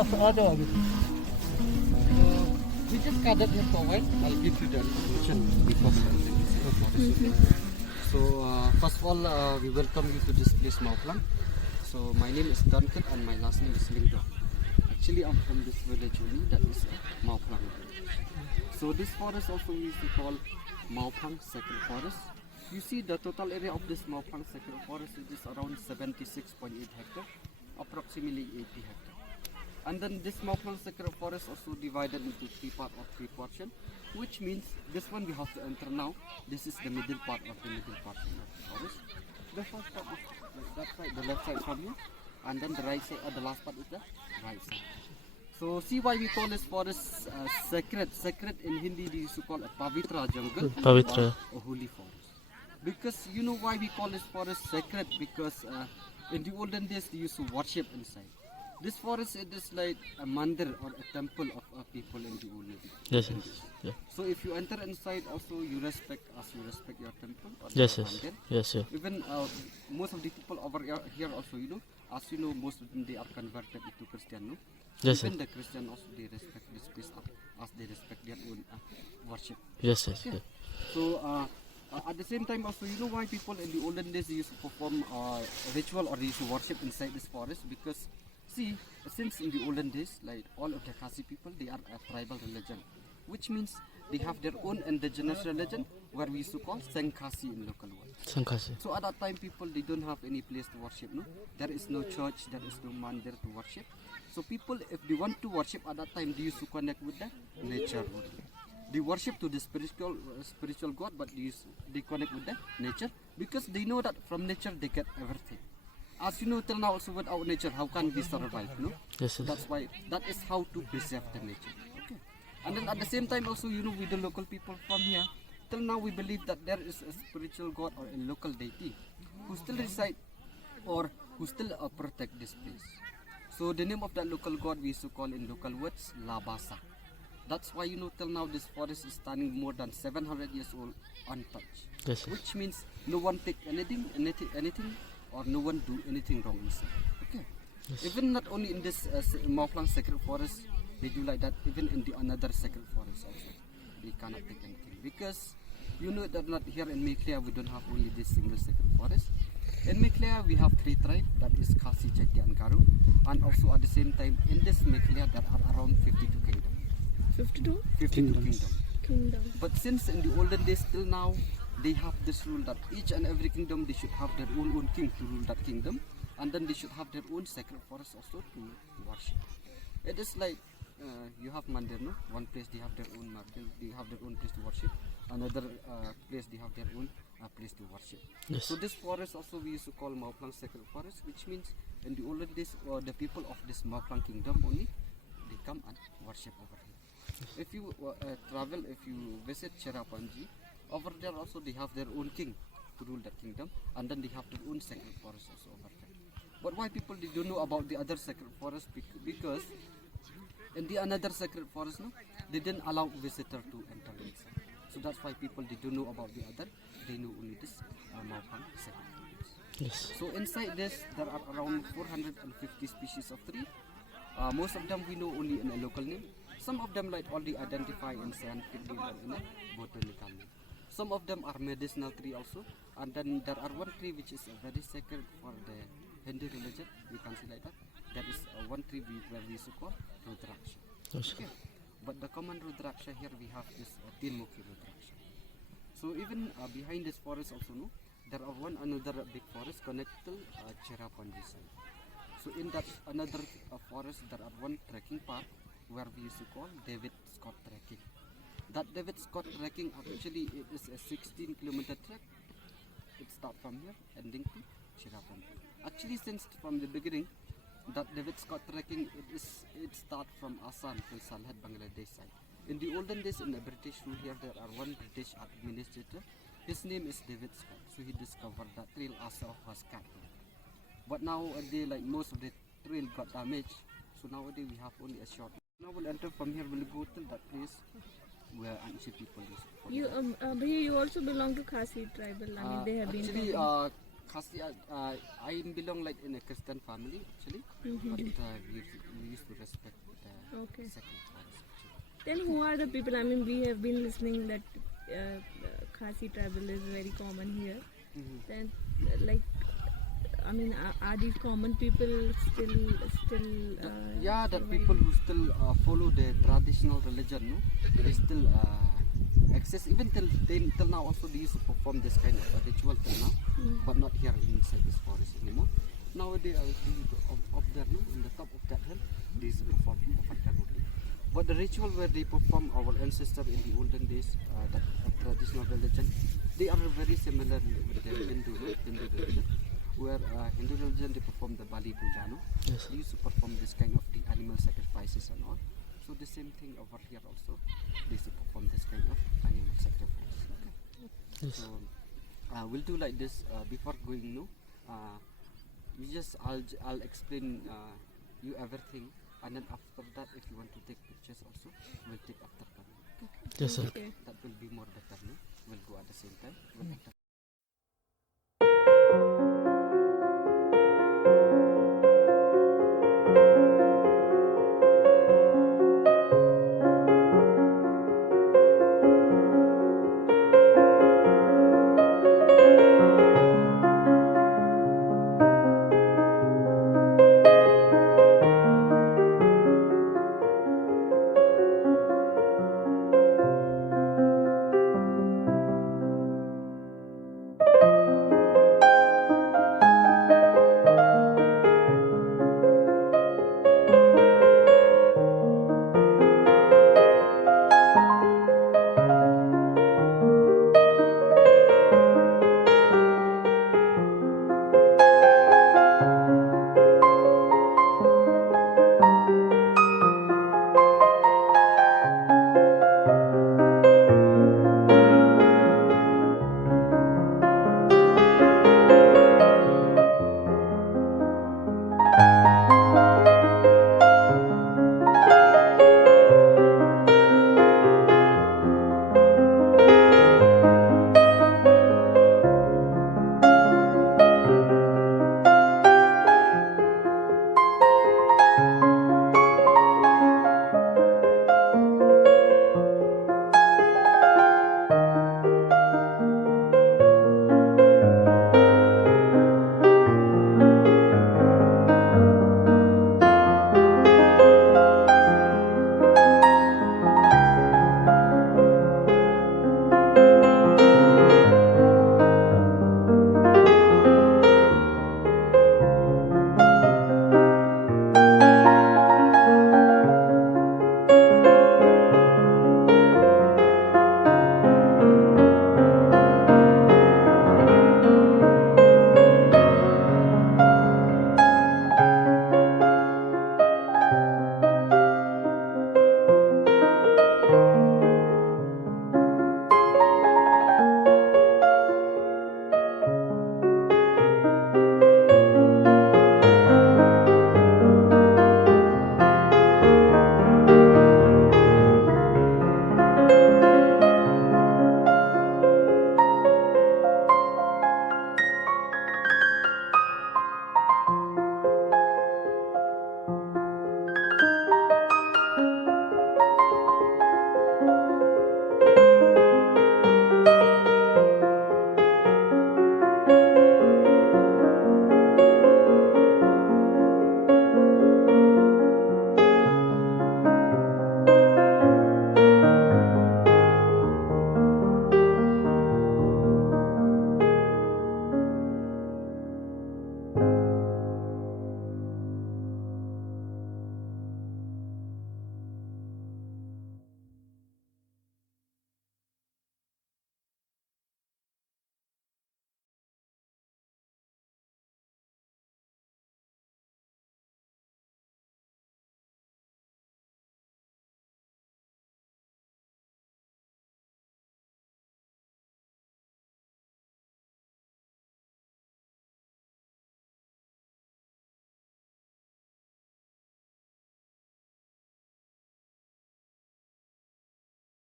We just gathered here for a while. I'll give you the introduction before we enter into the forest. So first of all, we welcome you to this place, Mawphlang. So my name is Duncan and my last name is Shillong. Actually, I'm from this village only, that is Mawphlang. So this forest also we used to call Mawphlang Sacred Forest. You see the total area of this Mawphlang Sacred Forest is around 76.8 hectares, approximately 80 hectares. And then this Mawphlang Sacred Forest also divided into three portions, which means this one we have to enter now. This is the middle part of the portion of the forest. The first part is like that side, the left side from you, and then the right side, the last part is the right side. So see why we call this forest sacred. Sacred in Hindi we used to call a pavitra jungle, Pavitra. or a holy forest. Because you know why we call this forest sacred? Because in the olden days they used to worship inside. This forest, it is like a mandir or a temple of people in the olden days. Yes, yes. So if you enter inside, also you respect us, you respect your temple or Yes, your yes. mandir. Yes, yes. Even most of the people over here also, you know, as you know, most of them they are converted into Christian, no? Yes, Even yes. the Christian also they respect this place as they respect their own worship. Yes, yes. Okay. Yes. So at the same time also, you know why people in the olden days they used to perform ritual or they used to worship inside this forest? Because see, since in the olden days, like all of the Khasi people, they are a tribal religion, which means they have their own indigenous religion, where we used to call Khasi in local word. Sankasi. So at that time, people they don't have any place to worship. No, there is no church, there is no mandir to worship. So people, if they want to worship at that time, they used to connect with the nature only. They worship to the spiritual God, but they connect with the nature because they know that from nature they get everything. As you know, till now also without nature, how can we survive? No? Yes, So yes. that's why that is how to preserve the nature. Okay. And then at the same time also, you know, with the local people from here, till now we believe that there is a spiritual God or a local deity who still reside or who still protect this place. So the name of that local God we used to call in local words Labasa. That's why you know till now this forest is standing more than 700 years old untouched. Yes, yes. Which means no one take anything, or no one do anything wrong inside. Okay. Yes. Even not only in this Mawphlang Sacred Forest, they do like that. Even in the another sacred forest also, they cannot take anything because you know that not here in Meghalaya we don't have only this single sacred forest. In Meghalaya we have three tribes, that is Khasi, Jati and Garu, and also at the same time in this Meghalaya there are around 52 kingdoms. 52 kingdoms. kingdom. But since in the olden days till now, they have this rule that each and every kingdom they should have their own king to rule that kingdom, and then they should have their own sacred forest also to worship. It is like you have mandir, no? One place they have their own mandir, they have their own place to worship. Another place they have their own place to worship. Yes. So this forest also we used to call Mawphlang Sacred Forest, which means in the olden days the people of this Mawphlang kingdom only they come and worship over here. If you travel, if you visit Cherrapunji, over there also they have their own king to rule that kingdom, and then they have their own sacred forest also over there. But why people they don't know about the other sacred forest? Because in the another sacred forest, no, they didn't allow visitor to enter inside. So that's why people they don't know about the other. They know only this Mawphlang sacred forest. Yes. So inside this there are around 450 species of tree. Most of them we know only in a local name. Some of them like only identify in scientific name or in a botanical name. Some of them are medicinal tree also, and then there are one tree which is very sacred for the Hindu religion. We can see like that. That is one tree where we used to call Rudraksha. Yes. Okay. But the common Rudraksha here we have is Tinmukhi Rudraksha. So even behind this forest also, no, there are one another big forest connected to Cherrapunji side. So in that another forest there are one trekking path where we used to call David Scott trekking. That David Scott trekking actually it is a 16-kilometer trek. It starts from here ending to Cherrapunji. Actually since from the beginning that David Scott trekking it starts from Assam to Salhet, Bangladesh side. In the olden days in the British rule here there are one British administrator. His name is David Scott. So he discovered that trail as was cut. But nowadays like most of the trail got damaged. So nowadays we have only a short. Now we'll enter from here, we'll go to that place where ancient people used to follow. You also belong to Khasi tribal. I mean, they have Actually, been. Khasi, I belong like in a Christian family actually, but we used to respect the Okay. second forest. Actually. Then who are the people? I mean, we have been listening that Khasi tribal is very common here. Then, like, I mean, are these common people still? Yeah, the surviving? people who still follow the traditional religion, no, they still exist even till now. Also, they used to perform this kind of ritual till now, but not here inside this forest anymore. Nowadays, I think up there, no, in the top of that hill, they used to perform only. But the ritual where they perform our ancestors in the olden days, that traditional religion, they are very similar with the Hindu religion. Where Hindu religion they perform the Bali Puja, no? Yes. They used to perform this kind of the animal sacrifices and all. So the same thing over here also. They used to perform this kind of animal sacrifice. Okay. Yes. So we'll do like this before going. No, I'll explain you everything, and then after that, if you want to take pictures also, we'll take after that. Yes, sir. Okay. That will be more better. No, we'll go at the same time. We'll